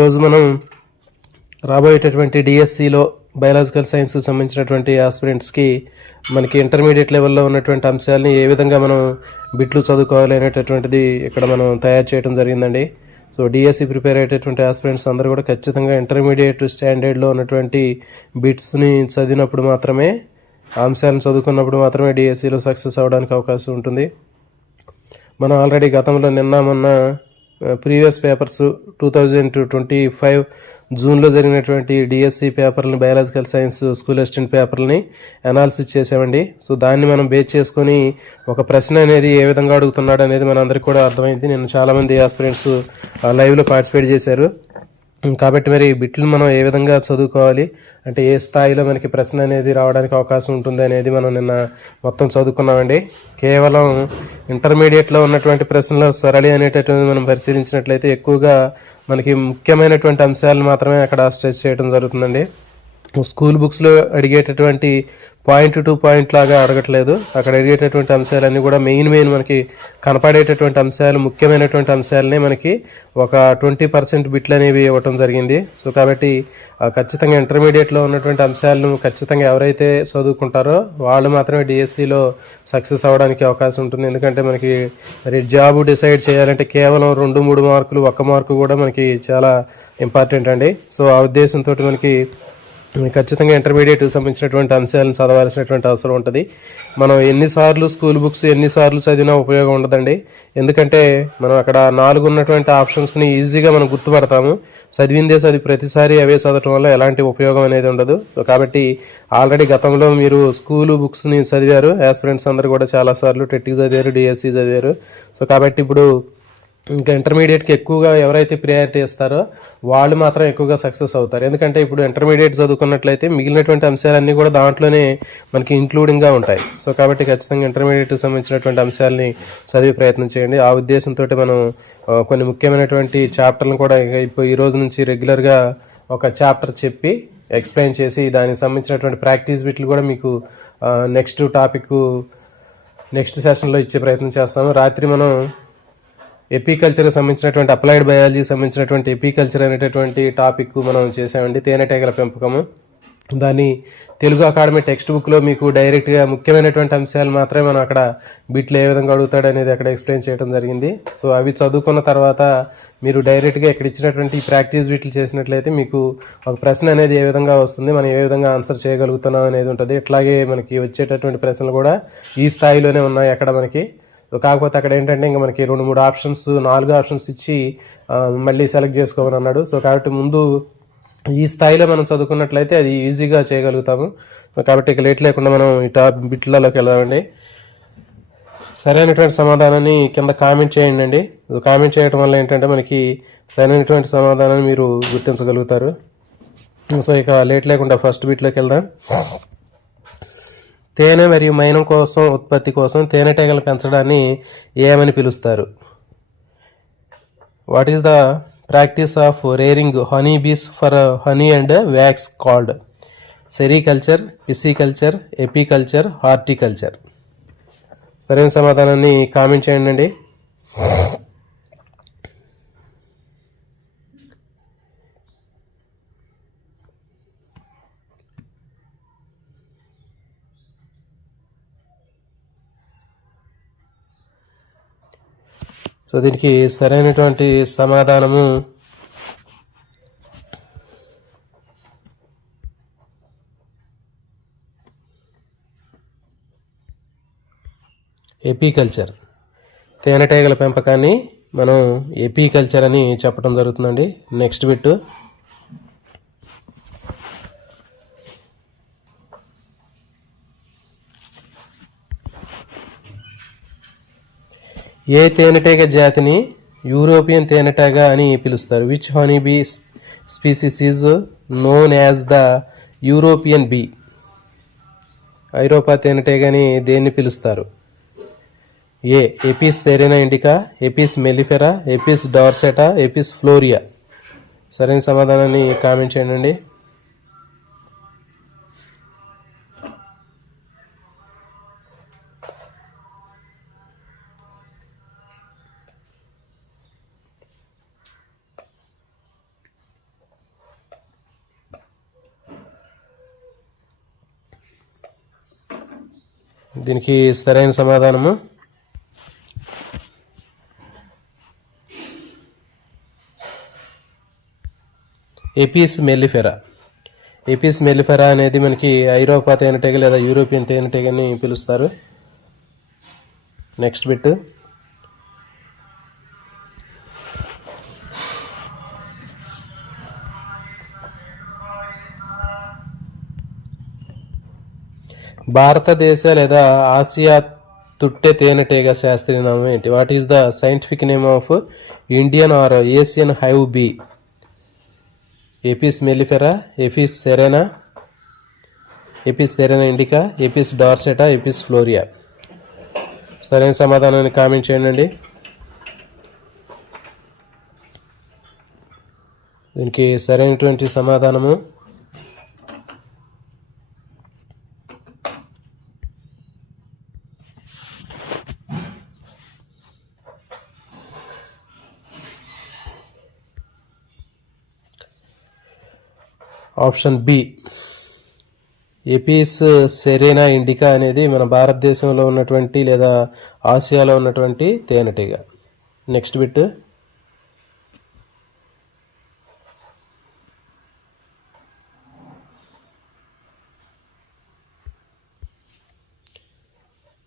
ఈరోజు మనం రాబోయేటటువంటి డిఎస్సిలో బయాలజికల్ సైన్స్ సంబంధించినటువంటి ఆస్పిరెంట్స్కి మనకి ఇంటర్మీడియట్ లెవెల్లో ఉన్నటువంటి అంశాలని ఏ విధంగా మనం బిట్లు చదువుకోవాలి అనేటటువంటిది ఇక్కడ మనం తయారు చేయడం జరిగిందండి. సో డిఎస్సి ప్రిపేర్ అయ్యేటటువంటి ఆస్పిరెంట్స్ అందరూ కూడా ఖచ్చితంగా ఇంటర్మీడియట్ స్టాండర్డ్లో ఉన్నటువంటి బిట్స్ని చదివినప్పుడు మాత్రమే, అంశాలను చదువుకున్నప్పుడు మాత్రమే డిఎస్సిలో సక్సెస్ అవ్వడానికి అవకాశం ఉంటుంది. మనం ఆల్రెడీ గతంలో నిన్న మొన్న ప్రీవియస్ పేపర్స్ 2025 జూన్లో జరిగినటువంటి డిఎస్సి పేపర్ని, బయాలజికల్ సైన్స్ స్కూల్ అసిస్టెంట్ పేపర్ని అనాలిసిస్ చేసామండి. సో దాన్ని మనం బేస్ చేసుకొని ఒక ప్రశ్న అనేది ఏ విధంగా అడుగుతున్నాడు అనేది మన అందరికీ కూడా అర్థమైంది. నేను చాలామంది ఆస్పిరెంట్స్ లైవ్లో పార్టిసిపేట్ చేశారు. కాబట్టి మరి బిట్లు మనం ఏ విధంగా చదువుకోవాలి, అంటే ఏ స్థాయిలో మనకి ప్రశ్న అనేది రావడానికి అవకాశం ఉంటుంది అనేది మనం నిన్న మొత్తం చదువుకున్నామండి. కేవలం ఇంటర్మీడియట్లో ఉన్నటువంటి ప్రశ్నలు సరళి అనేటటువంటి మనం పరిశీలించినట్లయితే ఎక్కువగా మనకి ముఖ్యమైనటువంటి అంశాలను మాత్రమే అక్కడ స్ట్రెచ్ చేయడం జరుగుతుందండి. స్కూల్ బుక్స్లో అడిగేటటువంటి పాయింట్ టు పాయింట్ లాగా అడగట్లేదు. అక్కడ అడిగేటటువంటి అంశాలన్నీ కూడా మెయిన్ మనకి కనపడేటటువంటి అంశాలు, ముఖ్యమైనటువంటి అంశాలనే మనకి ఒక 20% బిట్లు అనేవి ఇవ్వటం జరిగింది. సో కాబట్టి ఖచ్చితంగా ఇంటర్మీడియట్లో ఉన్నటువంటి అంశాలను ఖచ్చితంగా ఎవరైతే చదువుకుంటారో వాళ్ళు మాత్రమే డిఎస్సిలో సక్సెస్ అవ్వడానికి అవకాశం ఉంటుంది. ఎందుకంటే మనకి మరి జాబ్ డిసైడ్ చేయాలంటే కేవలం 2-3 మార్కులు, 1 మార్కు కూడా మనకి చాలా ఇంపార్టెంట్ అండి. సో ఆ ఉద్దేశంతో మనకి ఖచ్చితంగా ఇంటర్మీడియట్కి సంబంధించినటువంటి అంశాలను చదవాల్సినటువంటి అవసరం ఉంటుంది. మనం ఎన్నిసార్లు స్కూల్ బుక్స్ ఎన్నిసార్లు చదివినా ఉపయోగం ఉండదండి. ఎందుకంటే మనం అక్కడ 4 ఉన్నటువంటి ఆప్షన్స్ని ఈజీగా మనం గుర్తుపడతాము. చదివిందే ప్రతిసారి అవే చదవటం వల్ల ఎలాంటి ఉపయోగం అనేది ఉండదు. కాబట్టి ఆల్రెడీ గతంలో మీరు స్కూల్ బుక్స్ని చదివారు, యాస్పిరెంట్స్ అందరూ కూడా చాలాసార్లు టెట్కి చదివారు, డిఎస్సి చదివారు. సో కాబట్టి ఇప్పుడు ఇంకా ఇంటర్మీడియట్కి ఎక్కువగా ఎవరైతే ప్రియారిటీ ఇస్తారో వాళ్ళు మాత్రం ఎక్కువగా సక్సెస్ అవుతారు. ఎందుకంటే ఇప్పుడు ఇంటర్మీడియట్ చదువుకున్నట్లయితే మిగిలినటువంటి అంశాలన్నీ కూడా దాంట్లోనే మనకి ఇంక్లూడింగ్గా ఉంటాయి. సో కాబట్టి ఖచ్చితంగా ఇంటర్మీడియట్కి సంబంధించినటువంటి అంశాలని చదివే ప్రయత్నం చేయండి. ఆ ఉద్దేశంతో మనం కొన్ని ముఖ్యమైనటువంటి చాప్టర్లను కూడా ఇప్పుడు ఈ రోజు నుంచి రెగ్యులర్గా ఒక చాప్టర్ చెప్పి ఎక్స్ప్లెయిన్ చేసి దానికి సంబంధించినటువంటి ప్రాక్టీస్ బిట్లు కూడా మీకు నెక్స్ట్ సెషన్లో ఇచ్చే ప్రయత్నం చేస్తాము. రాత్రి మనం ఎపికల్చర్కి సంబంధించినటువంటి అప్లైడ్ బయాలజీకి సంబంధించినటువంటి ఎపికల్చర్ అనేటటువంటి టాపిక్ మనం చేసామండి, తేనెటీగల పెంపకము. దాన్ని తెలుగు అకాడమీ టెక్స్ట్ బుక్లో మీకు డైరెక్ట్గా ముఖ్యమైనటువంటి అంశాలు మాత్రమే మనం అక్కడ బిట్లు ఏ విధంగా అడుగుతాడు అనేది అక్కడ ఎక్స్ప్లెయిన్ చేయడం జరిగింది. సో అవి చదువుకున్న తర్వాత మీరు డైరెక్ట్గా ఇక్కడ ఇచ్చినటువంటి ప్రాక్టీస్ బిట్లు చేసినట్లయితే మీకు ఒక ప్రశ్న అనేది ఏ విధంగా వస్తుంది, మనం ఏ విధంగా ఆన్సర్ చేయగలుగుతున్నాం అనేది ఉంటుంది. ఇట్లాగే మనకి వచ్చేటటువంటి ప్రశ్నలు కూడా ఈ స్థాయిలోనే ఉన్నాయి అక్కడ మనకి. కాకపోతే అక్కడ ఏంటంటే ఇంకా మనకి 2-3 ఆప్షన్స్, 4 ఆప్షన్స్ ఇచ్చి మళ్ళీ సెలెక్ట్ చేసుకోమని అన్నాడు. సో కాబట్టి ముందు ఈ స్థాయిలో మనం చదువుకున్నట్లయితే అది ఈజీగా చేయగలుగుతాము. కాబట్టి ఇక లేట్ లేకుండా మనం ఈ బిట్లలోకి వెళ్దామండి. సరైనటువంటి సమాధానాన్ని కింద కామెంట్ చేయండి అండి. కామెంట్ చేయడం వల్ల ఏంటంటే మనకి సరైనటువంటి సమాధానాన్ని మీరు గుర్తించగలుగుతారు. సో ఇక లేట్ లేకుండా ఫస్ట్ బిట్లోకి వెళ్దాం. తేనె మరియు మైనం కోసం ఉత్పత్తి కోసం తేనెటీగలు పెంచడాన్ని ఏమని పిలుస్తారు? What is the practice of rearing honey bees for honey and wax called? Sericulture, pisciculture, apiculture, horticulture. సరైన సమాధానాన్ని కామెంట్ చేయండి అండి. సో దీనికి సరైనటువంటి సమాధానము ఎపికల్చర్. తేనెటీగల పెంపకాన్ని మనం ఎపికల్చర్ అని చెప్పడం జరుగుతుందండి. Next bit. ఏ తేనెటీగ జాతిని యూరోపియన్ తేనెటీగ అని పిలుస్తారు? Which honey bee species is known as the European bee? ఐరోపా తేనెటీగని దేన్ని పిలుస్తారు? A Apis cerana indica, Apis mellifera, Apis dorsata, Apis florea. సరైన సమాధానాన్ని కామెంట్ చేయండి. దీనికి సరైన సమాధానము ఎపిస్ మెల్లిఫెరా. ఎపిస్ మెల్లిఫెరా అనేది మనకి ఐరోపా తేనెటీగ లేదా యూరోపియన్ తేనెటీగని పిలుస్తారు. Next bit. భారతదేశ లేదా ఆసియా తుట్టె తేనెటీగ శాస్త్రీయ నామం ఏంటి? What is the scientific name of Indian or Asian hive bee? Apis mellifera, Apis cerana, Apis cerana indica, Apis dorsata, Apis florea. సరైన సమాధానాన్ని కామెంట్ చేయండి. దీనికి సరైనటువంటి సమాధానము option B. Apis cerana indica అనేది మన భారతదేశంలో ఉన్నటువంటి లేదా ఆసియాలో ఉన్నటువంటి తేనెటీగ. Next bit.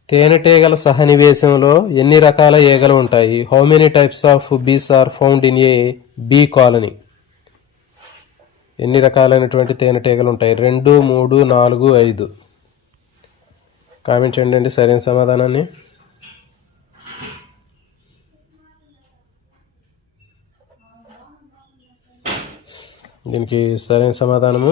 తేనెటీగల సహనివేశంలో ఎన్ని రకాల ఈగలు ఉంటాయి? How many types of bees are found in A B colony? ఎన్ని రకాలైనటువంటి తేనెటీగలు ఉంటాయి? 2, 3, 4, 5. కామెంట్ చేయండి సరైన సమాధానాన్ని. దీనికి సరైన సమాధానము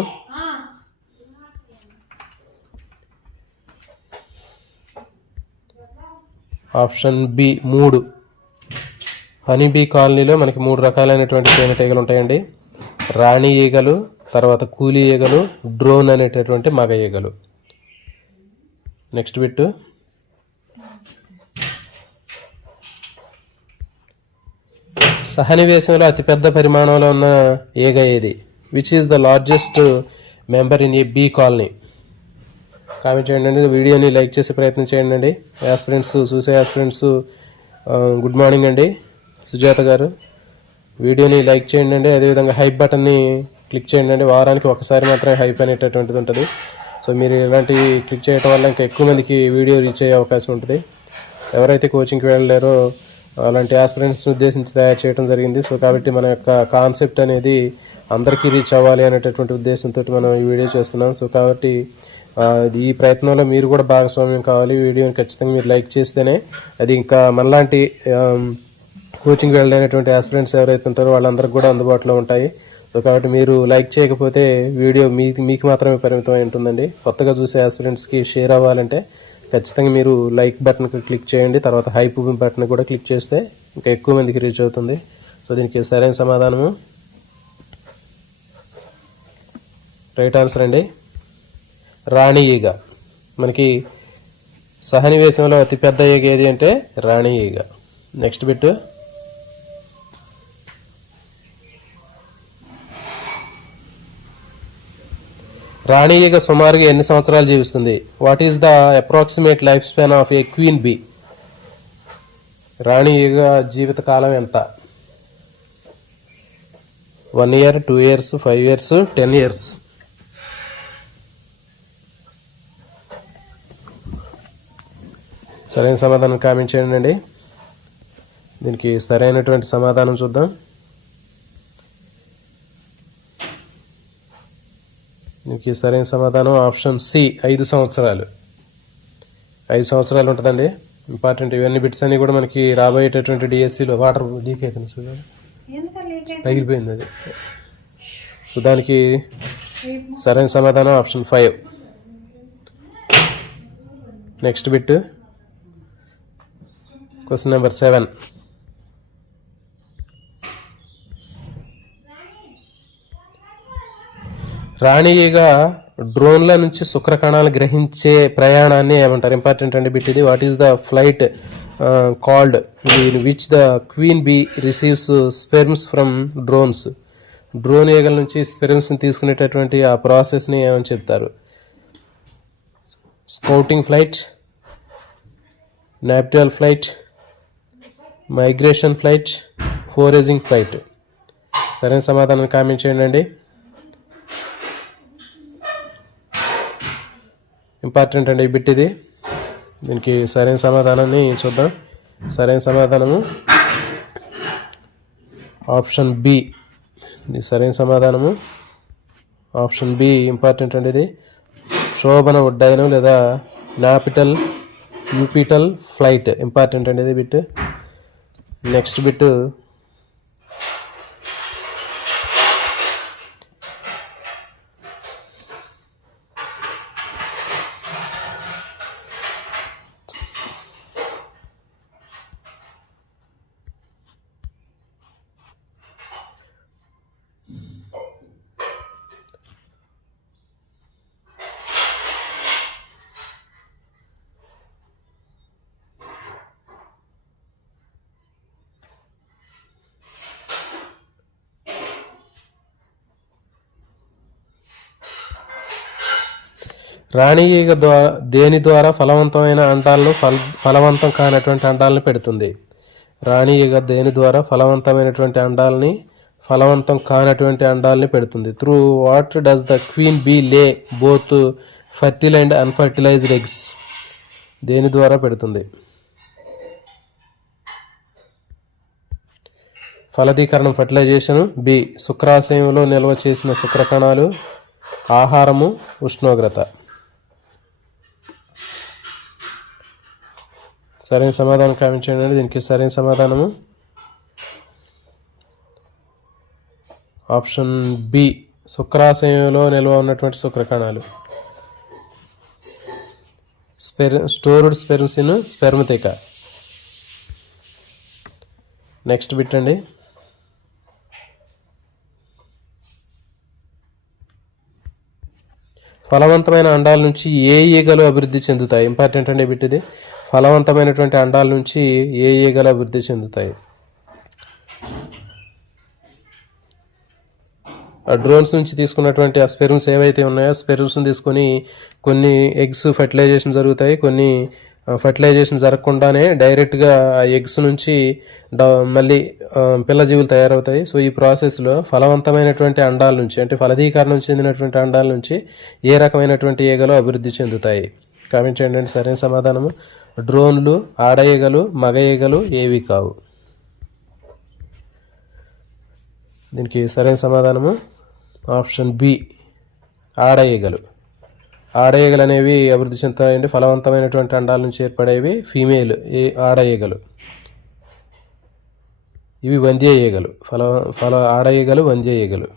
ఆప్షన్ బి 3. హనీ బీ కాలనీలో మనకి 3 రకాలైనటువంటి తేనెటీగలు ఉంటాయండి. రాణి ఈగలు, తర్వాత కూలీ ఈగలు, డ్రోన్ అనేటటువంటి మగ ఈగలు. Next bit. సహనివేశంలో అతిపెద్ద పరిమాణంలో ఉన్న ఈగ ఏది? Which is the largest member in A B colony? Comment చేయండి. వీడియోని లైక్ చేసే ప్రయత్నం చేయండి. యాస్పిరెంట్స్ చూసే యాస్పిరెంట్స్ గుడ్ మార్నింగ్ అండి. సుజాత గారు వీడియోని లైక్ చేయండి. అదేవిధంగా హైప్ బటన్ని క్లిక్ చేయండి. వారానికి ఒకసారి మాత్రమే హైప్ అనేటటువంటిది ఉంటుంది. సో మీరు ఇలాంటివి క్లిక్ చేయడం వల్ల ఇంకా ఎక్కువ మందికి వీడియో రీచ్ అయ్యే అవకాశం ఉంటుంది. ఎవరైతే కోచింగ్కి వెళ్ళలేరో అలాంటి ఆస్పిరెంట్స్ని ఉద్దేశించి తయారు చేయడం జరిగింది. సో కాబట్టి మన యొక్క కాన్సెప్ట్ అనేది అందరికీ రీచ్ అవ్వాలి అనేటటువంటి ఉద్దేశంతో మనం ఈ వీడియో చేస్తున్నాం. సో కాబట్టి ఈ ప్రయత్నంలో మీరు కూడా భాగస్వామ్యం కావాలి. వీడియోని ఖచ్చితంగా మీరు లైక్ చేస్తేనే అది ఇంకా మనలాంటి కోచింగ్ వెళ్ళలేనటువంటి ఆస్పిరెంట్స్ ఎవరైతే ఉంటారో వాళ్ళందరికీ కూడా అందుబాటులో ఉంటాయి. సో కాబట్టి మీరు లైక్ చేయకపోతే వీడియో మీకు మాత్రమే పరిమితం అయి ఉంటుందండి. కొత్తగా చూసే ఆస్పిరెంట్స్కి షేర్ అవ్వాలంటే ఖచ్చితంగా మీరు లైక్ బటన్ క్లిక్ చేయండి. తర్వాత హైప్ బటన్ కూడా క్లిక్ చేస్తే ఇంకా ఎక్కువ మందికి రీచ్ అవుతుంది. సో దీనికి సరైన సమాధానము రైట్ ఆన్సర్ అండి, రాణి ఈగ. మనకి సహనివేశంలో అతిపెద్ద ఈగ ఏది అంటే రాణి ఈగ. Next bit. రాణి ఈగ సుమారుగా ఎన్ని సంవత్సరాలు జీవిస్తుంది? What is the approximate life span of a queen bee? రాణి ఈగ జీవిత కాలం ఎంత? 1 year, 2 years, 5 years, 10 years. సరైన సమాధానం కామెంట్ చేయండి. దీనికి సరైనటువంటి సమాధానం చూద్దాం. దీనికి సరైన సమాధానం ఆప్షన్ సి 5 సంవత్సరాలు. 5 సంవత్సరాలు ఉంటుందండి. ఇంపార్టెంట్ ఇవన్నీ బిట్స్ అన్ని కూడా మనకి రాబోయేటటువంటి డిఎస్సిలో వాటర్ లీక్ అవుతుంది చూడండి, తగిలిపోయింది అది. సో దానికి సరైన సమాధానం option 5. Next bit question number 7. రాణి ఈగ డ్రోన్ల నుంచి శుక్రకణాలు గ్రహించే ప్రయాణాన్ని ఏమంటారు? ఇంపార్టెంట్ అండి బిట్ ఇది. What is the flight called in which the queen bee receives sperms from drones? Drone ఈగల నుంచి స్పెర్మ్స్ని తీసుకునేటటువంటి ఆ ప్రాసెస్ని ఏమని చెప్తారు? Scouting flight, nuptial flight, migration flight, foraging flight. సరైన సమాధానం కామెంట్ చేయండి అండి. ఇంపార్టెంట్ అండి ఈ బిట్ ఇది. దీనికి సరైన సమాధానాన్ని చూద్దాం. సరైన సమాధానము ఆప్షన్ బి. ఇది సరైన సమాధానము ఆప్షన్ బి. ఇంపార్టెంట్ అండి ఇది. శోభన ఉడ్డయనం లేదా నాపిటల్ యూపిటల్ ఫ్లైట్. ఇంపార్టెంట్ అండి ఇది బిట్. నెక్స్ట్ బిట్, రాణి ఈగ దేని ద్వారా ఫలవంతమైన అండాలను ఫలవంతం కానటువంటి అండాలను పెడుతుంది? రాణి ఈగ దేని ద్వారా ఫలవంతమైనటువంటి అండాలని ఫలవంతం కానటువంటి అండాలని పెడుతుంది? Through what does the queen bee lay both fertile and unfertilized eggs? దేని ద్వారా పెడుతుంది? ఫలదీకరణం ఫర్టిలైజేషన్. బి. శుక్రాశయంలో నిల్వ చేసిన శుక్రకణాలు. ఆహారము, ఉష్ణోగ్రత. సరైన సమాధానం కామెంట్ చేయండి. దీనికి సరైన సమాధానము ఆప్షన్ బి. శుక్రాశయంలో నిల్వ ఉన్నటువంటి శుక్రకణాలు. Stored sperms in spermatheca. Next bit అండి. ఫలవంతమైన అండాల నుంచి ఏ ఈగలు అభివృద్ధి చెందుతాయి? ఇంపార్టెంట్ అండి బిట్ ఇది. ఫలవంతమైనటువంటి అండాల నుంచి ఏ ఈగలు అభివృద్ధి చెందుతాయి? ఆ డ్రోన్స్ నుంచి తీసుకున్నటువంటి ఆ స్పెర్మ్స్ ఏవైతే ఉన్నాయో స్పెర్మ్స్ని తీసుకొని కొన్ని ఎగ్స్ ఫర్టిలైజేషన్ జరుగుతాయి, కొన్ని ఫర్టిలైజేషన్ జరగకుండానే డైరెక్ట్గా ఆ ఎగ్స్ నుంచి మళ్ళీ పిల్లజీవులు తయారవుతాయి. సో ఈ ప్రాసెస్లో ఫలవంతమైనటువంటి అండాల నుంచి అంటే ఫలదీకరణం చెందినటువంటి అండాల నుంచి ఏ రకమైనటువంటి ఈగలు అభివృద్ధి చెందుతాయి? కామెంట్ చేయండి. సరైన సమాధానము డ్రోన్లు, ఆడ ఈగలు, మగ ఈగలు ఏవి కావు. దీనికి సరైన సమాధానము ఆప్షన్ బి. ఆడ ఈగలు. ఆడ ఈగలు అనేవి అభివృద్ధి చెందుతాయండి. ఫలవంతమైనటువంటి అండాల నుంచి ఏర్పడేవి ఫీమేల్ ఆడ ఈగలు. ఇవి వంద్య ఈగలు. ఆడ ఈగలు వంద్య ఈగలు.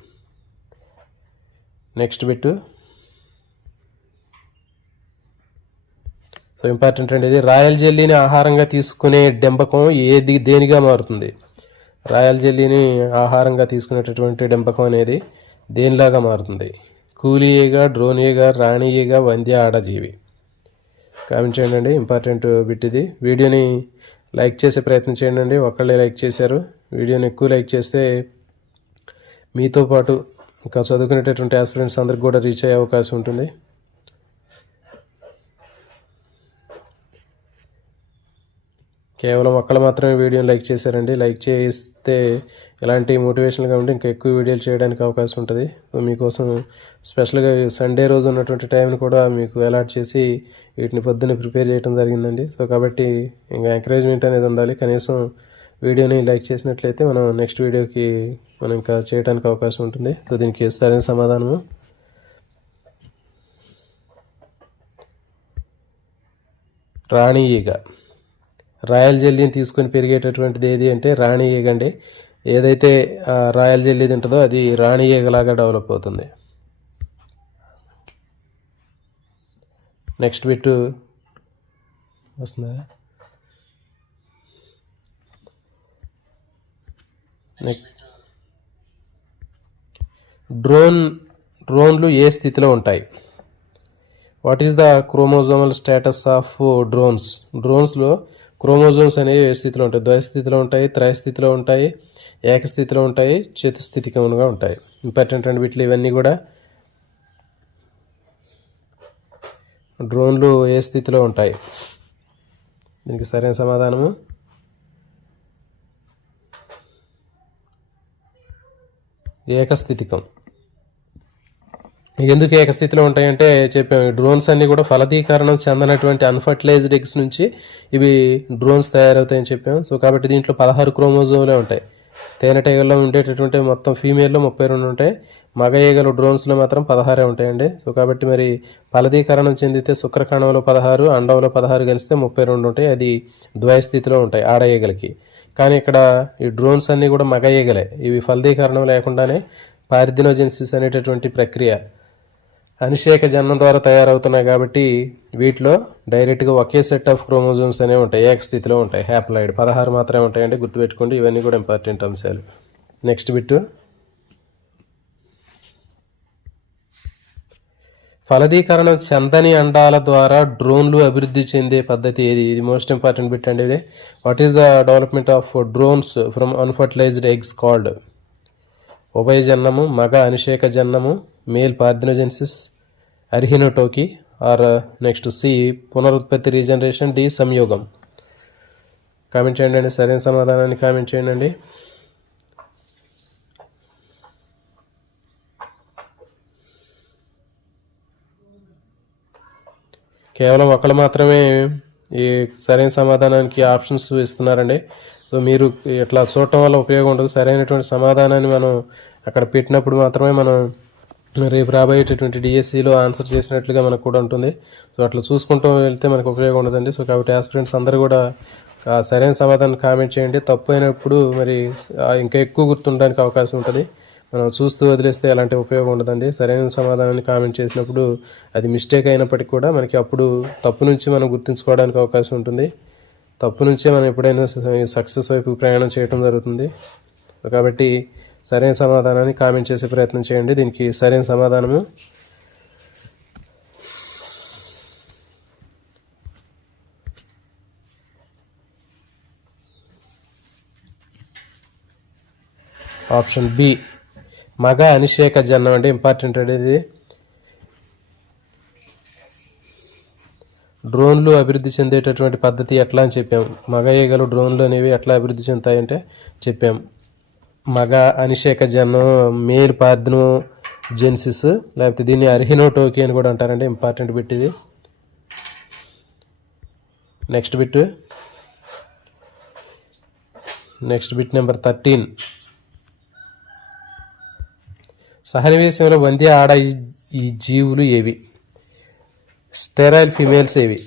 Next bit. సో ఇంపార్టెంట్ అండి ఇది. రాయల్ జెల్లీని ఆహారంగా తీసుకునే డెంపకం దేనిగా మారుతుంది? రాయల్ జెల్లీని ఆహారంగా తీసుకునేటటువంటి డెంపకం అనేది దేనిలాగా మారుతుంది? కూలీ ఈగ, డ్రోన్ ఈగ, రాణి ఈగ, వంద్య ఆడజీవి. కామెంట్ చేయండి. ఇంపార్టెంట్ బిట్ ఇది. వీడియోని లైక్ చేసే ప్రయత్నం చేయండి. ఒకళ్ళే లైక్ చేశారు. వీడియోని ఎక్కువ లైక్ చేస్తే మీతో పాటు ఇంకా చదువుకునేటటువంటి ఆస్పిరెంట్స్ అందరికి కూడా రీచ్ అయ్యే అవకాశం ఉంటుంది. కేవలం ఒక్కళ్ళు మాత్రమే వీడియోని లైక్ చేశారండి. లైక్ చేస్తే ఇలాంటి మోటివేషన్గా ఉండి ఇంకా ఎక్కువ వీడియోలు చేయడానికి అవకాశం ఉంటుంది. మీకోసం స్పెషల్గా సండే రోజు ఉన్నటువంటి టైంని కూడా మీకు అలాట్ చేసి వీటిని పొద్దున్నే ప్రిపేర్ చేయడం జరిగిందండి. సో కాబట్టి ఇంకా ఎంకరేజ్మెంట్ అనేది ఉండాలి. కనీసం వీడియోని లైక్ చేసినట్లయితే మనం నెక్స్ట్ వీడియోకి మనం ఇంకా చేయడానికి అవకాశం ఉంటుంది. సో దీనికి సరైన సమాధానము రాణి ఈగ. రాయల్ జెల్లీని తీసుకొని పెరిగేటటువంటిది ఏది అంటే రాణి ఈగ అండి. ఏదైతే రాయల్ జెల్లీ తింటుందో అది రాణి ఈగలాగా డెవలప్ అవుతుంది. నెక్స్ట్ బిట్ వస్తుందా? డ్రోన్లు ఏ స్థితిలో ఉంటాయి? What is the chromosomal status of drones? డ్రోన్స్లో క్రోమోజోమ్స్ అనేవి ఏ స్థితిలో ఉంటాయి? ద్వైస్థితిలో ఉంటాయి, త్రైస్థితిలో ఉంటాయి, ఏకస్థితిలో ఉంటాయి, చతుస్థితికంగా ఉంటాయి. ఇంపార్టెంట్ అండి వీటిలో ఇవన్నీ కూడా. డ్రోన్లు ఏ స్థితిలో ఉంటాయి? దీనికి సరైన సమాధానము ఏకస్థితికం. ఎందుకు ఏకస్థితిలో ఉంటాయంటే చెప్పాము, డ్రోన్స్ అన్ని కూడా ఫలదీకరణం చెందనటువంటి అన్ఫర్టిలైజ్డ్ ఎగ్స్ నుంచి ఇవి డ్రోన్స్ తయారవుతాయని చెప్పాము. సో కాబట్టి దీంట్లో 16 క్రోమోజోమ్లే ఉంటాయి. తేనెటీగల్లో ఉండేటటువంటి మొత్తం ఫీమేల్లో 32 ఉంటాయి, మగ ఈగలు డ్రోన్స్లో మాత్రం 16 ఉంటాయండి. సో కాబట్టి మరి ఫలదీకరణం చెందితే శుక్రకణంలో 16, అండంలో 16 కలిస్తే 32 ఉంటాయి. అది ద్వయస్థితిలో ఉంటాయి ఆడ ఈగలకి. కానీ ఇక్కడ ఈ డ్రోన్స్ అన్నీ కూడా మగ ఈగలే. ఇవి ఫలదీకరణం లేకుండానే పార్థినోజెనిసిస్ అనేటటువంటి ప్రక్రియ అనిషేక జననం ద్వారా తయారవుతున్నాయి. కాబట్టి వీటిలో డైరెక్ట్గా ఒకే సెట్ ఆఫ్ క్రోమోజోమ్స్ అనేవి ఉంటాయి, ఏకస్థితిలో ఉంటాయి. హ్యాప్లాయిడ్ 16 మాత్రమే ఉంటాయండి, గుర్తుపెట్టుకోండి. ఇవన్నీ కూడా ఇంపార్టెంట్ అంశాలు. నెక్స్ట్ బిట్, ఫలదీకరణం చెందని అండాల ద్వారా డ్రోన్లు అభివృద్ధి చెందే పద్ధతి ఏది? ఇది మోస్ట్ ఇంపార్టెంట్ బిట్ అండి. ఇది what is the development of drones from unfertilized eggs called? ఉభయజన్మము, మగ అనిషేక జననము, male parthenogenesis, arrhenotoky, or next C పునరుత్పత్తి రీజనరేషన్, డి సంయోగం. కామెంట్ చేయండి అండి, సరైన సమాధానాన్ని కామెంట్ చేయండి అండి. కేవలం ఒకళ్ళు మాత్రమే ఈ సరైన సమాధానానికి ఆప్షన్స్ ఇస్తున్నారండి. సో మీరు ఇట్లా చూడటం వల్ల ఉపయోగం ఉండదు. సరైనటువంటి సమాధానాన్ని మనం అక్కడ పెట్టినప్పుడు మాత్రమే మనం రేపు రాబోయేటటువంటి డిఎస్సిలో ఆన్సర్ చేసినట్లుగా మనకు కూడా ఉంటుంది. సో అట్లా చూసుకుంటూ వెళ్తే మనకు ఉపయోగం ఉండదండి. సో కాబట్టి ఆస్పిరెంట్స్ అందరూ కూడా సరైన సమాధానం కామెంట్ చేయండి. తప్పు అయినప్పుడు మరి ఇంకా ఎక్కువ గుర్తుండడానికి అవకాశం ఉంటుంది. మనం చూస్తూ వదిలేస్తే ఎలాంటి ఉపయోగం ఉండదండి. సరైన సమాధానాన్ని కామెంట్ చేసినప్పుడు అది మిస్టేక్ అయినప్పటికీ కూడా మనకి అప్పుడు తప్పు నుంచి మనం గుర్తుంచుకోవడానికి అవకాశం ఉంటుంది. తప్పు నుంచే మనం ఎప్పుడైనా సక్సెస్ వైపు ప్రయాణం చేయడం జరుగుతుంది. కాబట్టి సరైన సమాధానాన్ని కామెంట్ చేసే ప్రయత్నం చేయండి. దీనికి సరైన సమాధానము ఆప్షన్ బి, మగ అనిషేక జననం. అంటే ఇంపార్టెంట్ అనేది డ్రోన్లు అభివృద్ధి చెందేటటువంటి పద్ధతి ఎట్లా అని చెప్పాము. మగ ఈగలు డ్రోన్లు అనేవి ఎట్లా అభివృద్ధి చెందుతాయంటే చెప్పాము. మగ అనిషేక జననం, మేల్ పార్థినోజెనిసిస్, లేకపోతే దీన్ని అర్హినోటోకి అని కూడా అంటారండి. ఇంపార్టెంట్ బిట్ ఇది. Next bit number 13. సహనివేశంలో వంద్య ఆడ ఈ జీవులు ఏవి? స్టెరైల్ ఫీమేల్స్ ఏవి?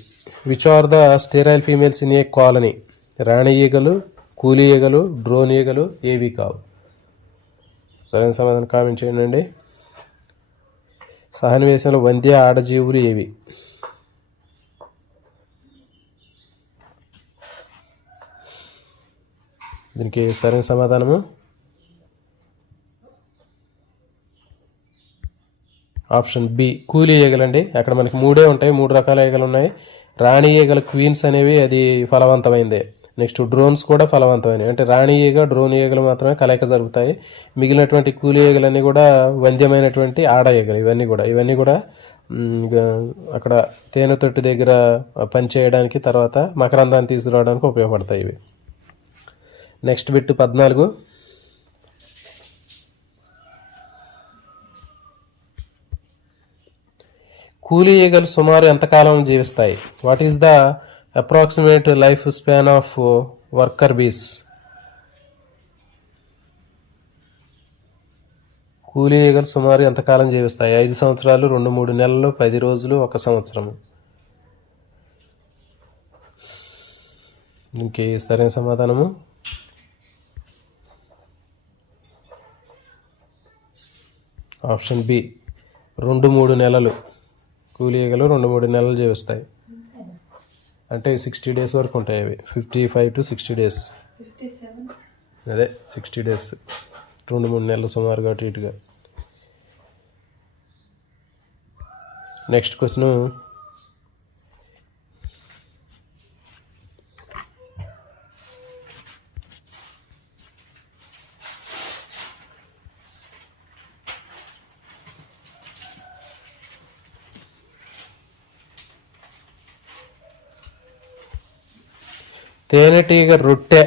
Which are the sterile females in a colony? రాణి ఈగలు, కూలి ఈగలు, డ్రోన్ ఈగలు ఏవి కావు? సరైన సమాధానం కామెంట్ చేయండి. సహనివేశంలో వంద్య ఆడజీవులు ఏవి? దీనికి సరైన సమాధానము ఆప్షన్ బి, కూలీ ఈగలండి. అక్కడ మనకి 3 ఉంటాయి, 3 రకాల ఈగలు ఉన్నాయి. రాణి ఈగల క్వీన్స్ అనేవి అది ఫలవంతమైందే. నెక్స్ట్ డ్రోన్స్ కూడా ఫలవంతమైనవి. అంటే రాణి ఈగ, డ్రోన్ ఈగలు మాత్రమే కలయిక జరుగుతాయి. మిగిలినటువంటి కూలీ ఈగలన్నీ కూడా వంద్యమైనటువంటి ఆడ ఈగలు. ఇవన్నీ కూడా అక్కడ తేనె తొట్టి దగ్గర పనిచేయడానికి, తర్వాత మకరందాన్ని తీసుకురావడానికి ఉపయోగపడతాయి ఇవి. Next bit 14. కూలీ ఈగలు సుమారు ఎంతకాలం జీవిస్తాయి? What is the approximate life span of worker bees? కూలీ ఈగలు సుమారు ఎంతకాలం జీవిస్తాయి? 5 సంవత్సరాలు, 2-3 నెలలు, 10 రోజులు, 1 సంవత్సరం. దీనికి సరైన సమాధానము ఆప్షన్ బి, 2-3 నెలలు. కూలీ ఈగలు 2-3 నెలలు జీవిస్తాయి. అంటే 60 డేస్ వరకు ఉంటాయి అవి. 55 to 60 డేస్. అదే 60 డేస్, 2-3 నెలలు సుమారుగా అటు ఇటుగా. నెక్స్ట్ క్వశ్చన్, తేనెటీగ రొట్టె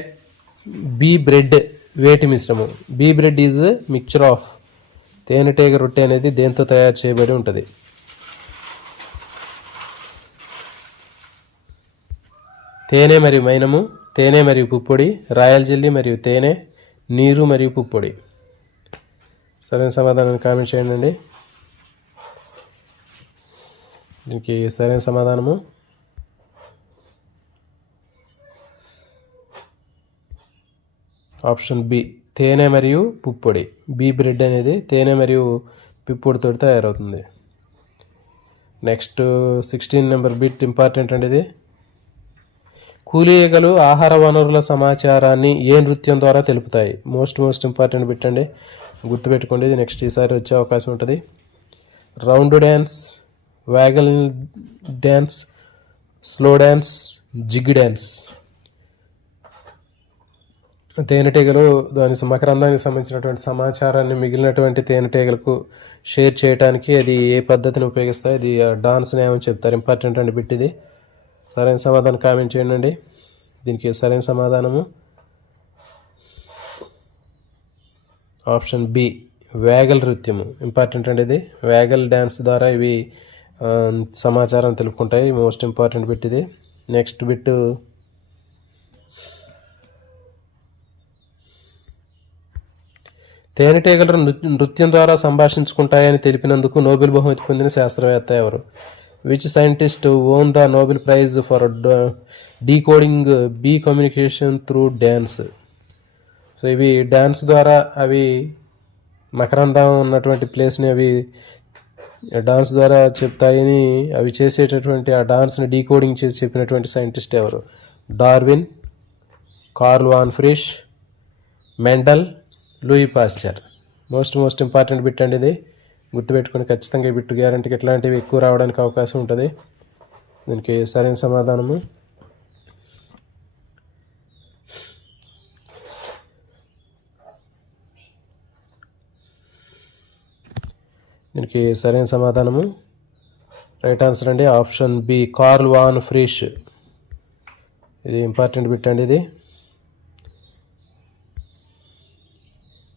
బీ బ్రెడ్ వేటి మిశ్రమం. Bee bread is mixture of. తేనెటీగ రొట్టె అనేది దేంతో తయారు చేయబడి ఉంటుంది. తేనె మరియు మైనము, తేనె మరియు పుప్పొడి, రాయల్ జెల్లీ మరియు తేనె, నీరు మరియు పుప్పొడి. సరైన సమాధానాన్ని కామెంట్ చేయండి అండి. దీనికి సరైన సమాధానము ఆప్షన్ బి, తేనె మరియు పుప్పొడి. బీ బ్రెడ్ అనేది తేనె మరియు పుప్పొడితో తయారవుతుంది. నెక్స్ట్ 16 నెంబర్ బిట్ ఇంపార్టెంట్ అండి. ఇది కూలి ఈగలు ఆహార వనరుల సమాచారాన్ని ఏ నృత్యం ద్వారా తెలుపుతాయి. మోస్ట్ ఇంపార్టెంట్ బిట్ అండి, గుర్తుపెట్టుకోండి. ఇది నెక్స్ట్ ఈసారి వచ్చే అవకాశం ఉంటుంది. Round dance, waggle dance, slow dance, jig dance. తేనెటీగలు దాని మకరందానికి సంబంధించినటువంటి సమాచారాన్ని మిగిలినటువంటి తేనెటీగలకు షేర్ చేయడానికి అది ఏ పద్ధతిని ఉపయోగిస్తాయి, అది డాన్స్ని ఏమని చెప్తారు. ఇంపార్టెంట్ అండి బిట్ ఇది. సరైన సమాధానం కామెంట్ చేయండి. దీనికి సరైన సమాధానము ఆప్షన్ బి, వ్యాగల్ నృత్యము. ఇంపార్టెంట్ అండి ఇది. వ్యాగల్ డ్యాన్స్ ద్వారా ఇవి సమాచారం తెలుపుకుంటాయి. మోస్ట్ ఇంపార్టెంట్ బిట్ ఇది. నెక్స్ట్ బిట్ తేనెటీగలు నృత్యం ద్వారా సంభాషించుకుంటాయని తెలిపినందుకు నోబెల్ బహుమతి పొందిన శాస్త్రవేత్త ఎవరు. Which scientist won the Nobel prize for decoding bee communication through dance. So ఇవి డ్యాన్స్ ద్వారా అవి మకరందం ఉన్నటువంటి ప్లేస్ని అవి డాన్స్ ద్వారా చెప్తాయని అవి చేసేటటువంటి ఆ డాన్స్ని డీకోడింగ్ చేసి చెప్పినటువంటి సైంటిస్ట్ ఎవరు. Darwin, Karl von Frisch, Mendel, Louis Pasteur. Most important bit అండి ఇది. గుర్తుపెట్టుకుని ఖచ్చితంగా ఈ బిట్టు గ్యారంటీకి ఇట్లాంటివి ఎక్కువ రావడానికి అవకాశం ఉంటుంది. దీనికి సరైన సమాధానము రైట్ ఆన్సర్ అండి, option B, Karl von Frisch. ఇది ఇంపార్టెంట్ బిట్ అండి. ఇది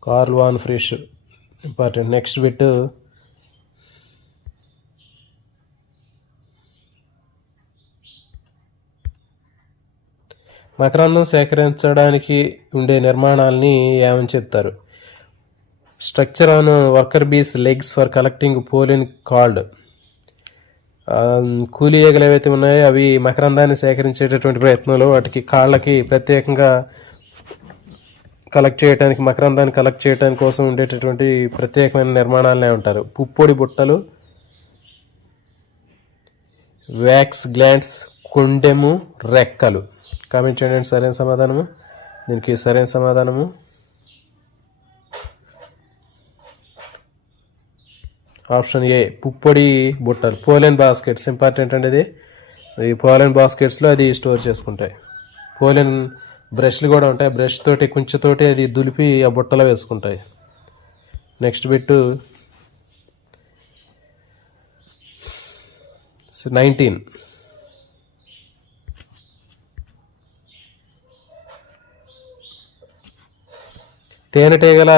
Karl von Frisch important. Next bit మకరందం సేకరించడానికి ఉండే నిర్మాణాలని ఏమని చెప్తారు. Structure on worker bees legs for collecting pollen called. కూలి ఈగలు ఏవైతే ఉన్నాయో అవి మకరందాన్ని సేకరించేటటువంటి ప్రయత్నంలో వాటికి కాళ్ళకి ప్రత్యేకంగా మకరందాన్ని కలెక్ట్ చేయడానికి కోసం ఉండేటటువంటి ప్రత్యేకమైన నిర్మాణాలనే ఉంటారు. పుప్పొడి బుట్టలు, వ్యాక్స్ గ్లాండ్స్, కొండెము, రెక్కలు. కామెంట్ చేయండి సరైన సమాధానము. దీనికి సరైన సమాధానము ఆప్షన్ ఏ, పుప్పొడి బుట్టలు. పోలెన్ బాస్కెట్స్ ఇంపార్టెంట్ అండి. ఇది ఈ పోలెన్ బాస్కెట్స్లో అది స్టోర్ చేసుకుంటాయి. పోలెన్ బ్రష్లు కూడా ఉంటాయి. బ్రష్ తోటి కుంచెతోటి అది దులిపి ఆ బుట్టలో వేసుకుంటాయి. Next bit 19. తేనెటీగల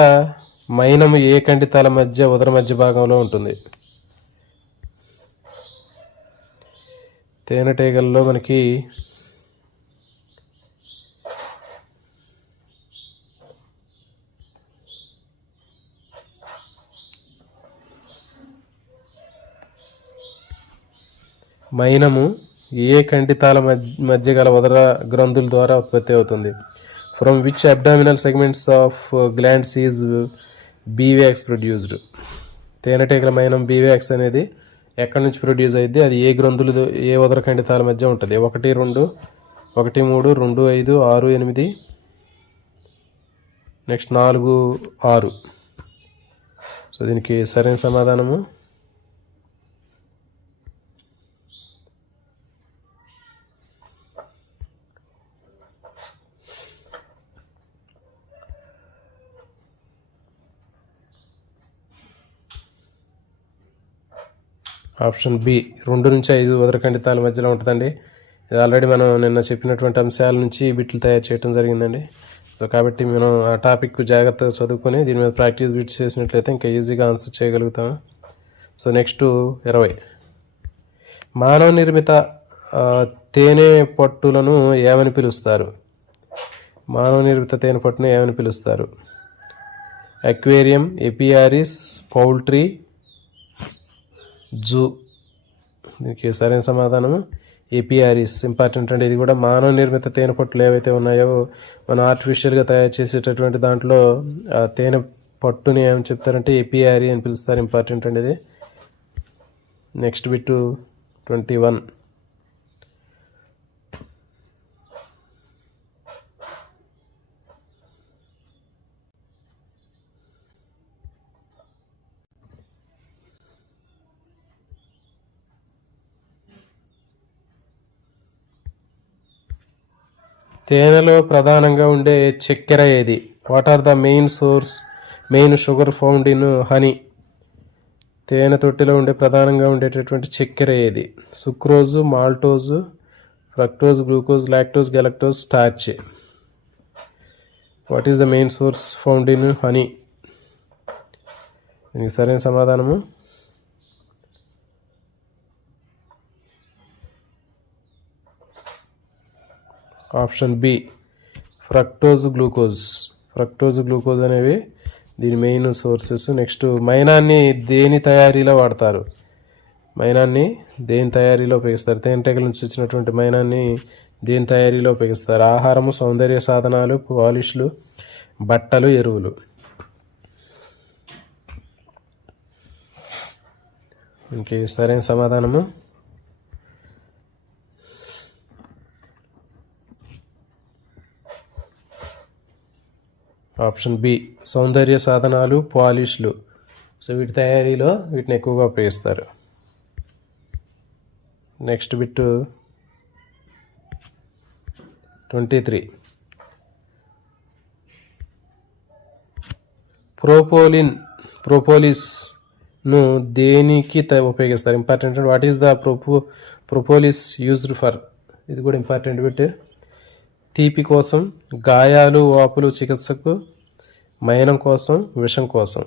మైనము ఏ కండితాల మధ్య ఉదర మధ్య భాగంలో ఉంటుంది. తేనెటీగల్లో మనకి మైనము ఏ కండితాల మధ్య గల ఉదర గ్రంథుల ద్వారా ఉత్పత్తి అవుతుంది. From which abdominal segments of glands is beeswax produced. తేనెటీగల మైనం బీవ్యాక్స్ అనేది ఎక్కడి నుంచి ప్రొడ్యూస్ అయ్యింది, అది ఏ గ్రంథులు ఏ ఉదర ఖండితాల మధ్య ఉంటుంది. 1, 2, 1, 3, 2, 5, 6, 8, నెక్స్ట్ 4, 6. సో దీనికి సరైన సమాధానము ఆప్షన్ బి, 2 నుంచి 5 ఉదర ఖండితాల మధ్యలో ఉంటుందండి. ఇది ఆల్రెడీ మనం నిన్న చెప్పినటువంటి అంశాల నుంచి బిట్లు తయారు చేయడం జరిగిందండి. సో కాబట్టి మనం ఆ టాపిక్ జాగ్రత్తగా చదువుకొని దీని మీద ప్రాక్టీస్ బిట్స్ చేసినట్లయితే ఇంకా ఈజీగా ఆన్సర్ చేయగలుగుతాం. So next 20. మానవ నిర్మిత తేనె పట్టులను ఏమని పిలుస్తారు? మానవ నిర్మిత తేనె పట్టును ఏమని పిలుస్తారు? Aquarium, apiaries, poultry, zoo. దీనికి సరైన సమాధానము ఏపీఆర్ఈస్. ఇంపార్టెంట్ అండి. ఇది కూడా మానవ నిర్మిత తేనె పట్టులు ఏవైతే ఉన్నాయో మనం ఆర్టిఫిషియల్గా తయారు చేసేటటువంటి దాంట్లో ఆ తేనె పట్టుని ఏమని చెప్తారంటే ఏపీఆర్ఈ అని పిలుస్తారు. ఇంపార్టెంట్ అండి ఇది. Next bit 21. తేనెలో ప్రధానంగా ఉండే చక్కెర ఏది? What are the main sugar found in honey? తేనె తొట్టిలో ఉండే ప్రధానంగా ఉండేటటువంటి చక్కెర ఏది? Sucrose, maltose, fructose, glucose, lactose, galactose, starch. What is the main source found in honey? దీనికి సరైన సమాధానము option B, fructose, glucose. Fructose, glucose అనేవి దీని మెయిన్ సోర్సెస్. నెక్స్ట్, మైనాన్ని దేని తయారీలో వాడతారు? మైనాన్ని దేని తయారీలో ఉపయోగిస్తారు? తేనెటీగల నుంచి వచ్చినటువంటి మైనాన్ని దేని తయారీలో ఉపయోగిస్తారు? ఆహారము, సౌందర్య సాధనాలు, పాలిష్లు, బట్టలు, ఎరువులు. ఇంకే సరైన సమాధానము ఆప్షన్ బి, సౌందర్య సాధనాలు, పాలిష్లు. సో వీటి తయారీలో వీటిని ఎక్కువగా ఉపయోగిస్తారు. Next bit 23. ప్రోపోలిస్ను దేనికి ఉపయోగిస్తారు? Important. What is the propolis used for? ఇది కూడా ఇంపార్టెంట్ బిట్. తీపి కోసం, గాయాలు వాపులు చికిత్సకు, మైనం కోసం, విషం కోసం.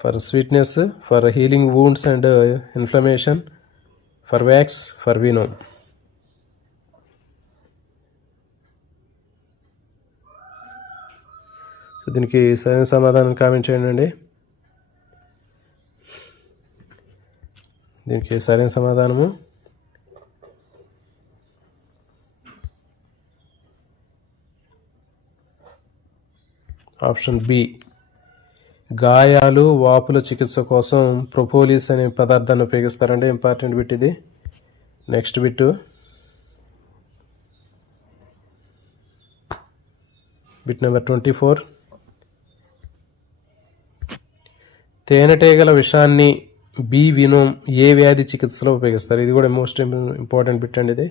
For sweetness, for healing wounds and inflammation, for wax, for venom. So దీనికి సరైన సమాధానం కామెంట్ చేయండి. దీనికి సరైన సమాధానము ఆప్షన్ బి, గాయాలు వాపుల చికిత్స కోసం ప్రొపోలిస్ అనే పదార్థాన్ని ఉపయోగిస్తారండి. ఇంపార్టెంట్ బిట్ ఇది. Next bit number 24. తేనెటీగల విషాన్ని బి వినోమ్ ఏ వ్యాధి చికిత్సలో ఉపయోగిస్తారు? ఇది కూడా మోస్ట్ ఇంపార్టెంట్ బిట్ అండి ఇది.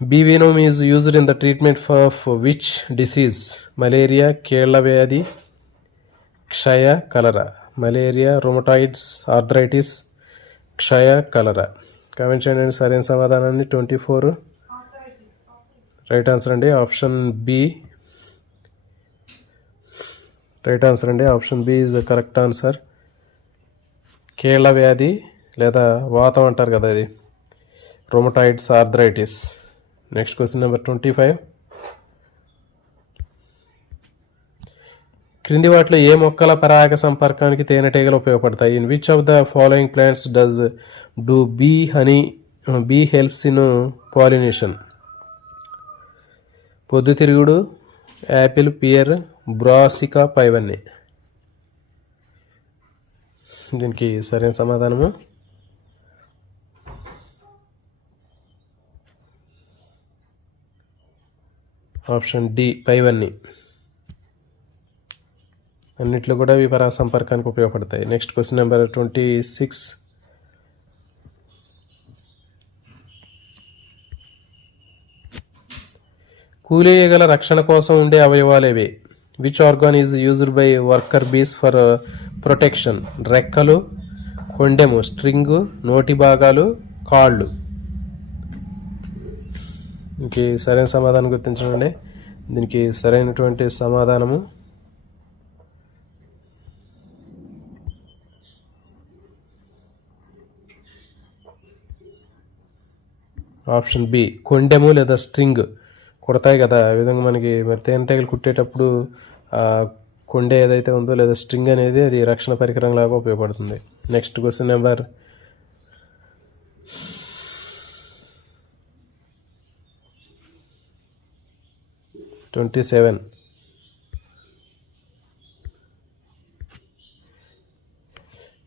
B venom is used in the treatment of which disease? Malaria, కేళ్ల వ్యాధి, క్షయ, కలరా. మలేరియా, రొమటాయిడ్స్, ఆర్థరైటిస్, క్షయ, కలరా. కామెంట్ చేయండి సరైన సమాధానాన్ని. 24 రైట్ ఆన్సర్ అండి. ఆప్షన్ బి రైట్ ఆన్సర్ అండి. Option B is the correct answer. కేళ్ల వ్యాధి లేదా వాతం అంటారు కదా, ఇది rheumatoids, arthritis. Next question number 25. క్రింది వాటిలో ఏ మొక్కల పరాగ సంపర్కానికి తేనెటీగలు ఉపయోగపడతాయి? In which of the following plants do bee helps in pollination? పొద్దుతిరుగుడు, యాపిల్, పియర్, బ్రాసికా, పైవన్నీ. దీనికి సరైన సమాధానము ఆప్షన్ డి, పైవన్నీ. అన్నిట్లో కూడా ఇవి పరాగ సంపర్కానికి ఉపయోగపడతాయి. Next question number 26. కూలీగల రక్షణ కోసం ఉండే అవయవాలేవి? Which organ is used by worker bees for protection? రెక్కలు, కొండెము, స్ట్రింగు, నోటి భాగాలు, కాళ్ళు. దీనికి సరైన సమాధానం గుర్తించండి. దీనికి సరైనటువంటి సమాధానము ఆప్షన్ బి, కొండెము లేదా స్ట్రింగ్ కుడతాయి కదా, ఆ విధంగా మనకి మరి తేనెటీగలు కుట్టేటప్పుడు ఆ కొండె ఏదైతే ఉందో లేదా స్ట్రింగ్ అనేది అది రక్షణ పరికరం లాగా ఉపయోగపడుతుంది. Next question number 27.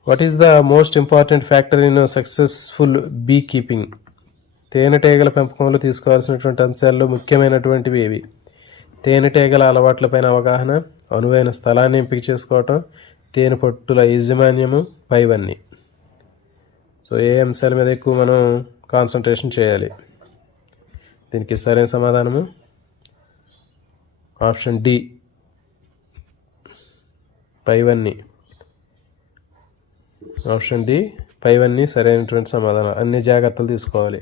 What is the most important factor in a successful beekeeping? తేనెటీగల పెంపకంలో తీసుకోవాల్సినటువంటి అంశాల్లో ముఖ్యమైనటువంటివి ఏవి? తేనెటీగల అలవాట్లపైన అవగాహన, అనువైన స్థలాన్ని ఎంపిక చేసుకోవటం, తేనె పట్టుల యాజమాన్యము, పైవన్నీ. సో ఏ అంశాల మీద ఎక్కువ మనం కాన్సన్ట్రేషన్ చేయాలి? దీనికి సరైన సమాధానము ఆప్షన్ డి, పైవన్నీ. ఆప్షన్ డి, పైవన్నీ సరైనటువంటి సమాధానం. అన్ని జాగ్రత్తలు తీసుకోవాలి.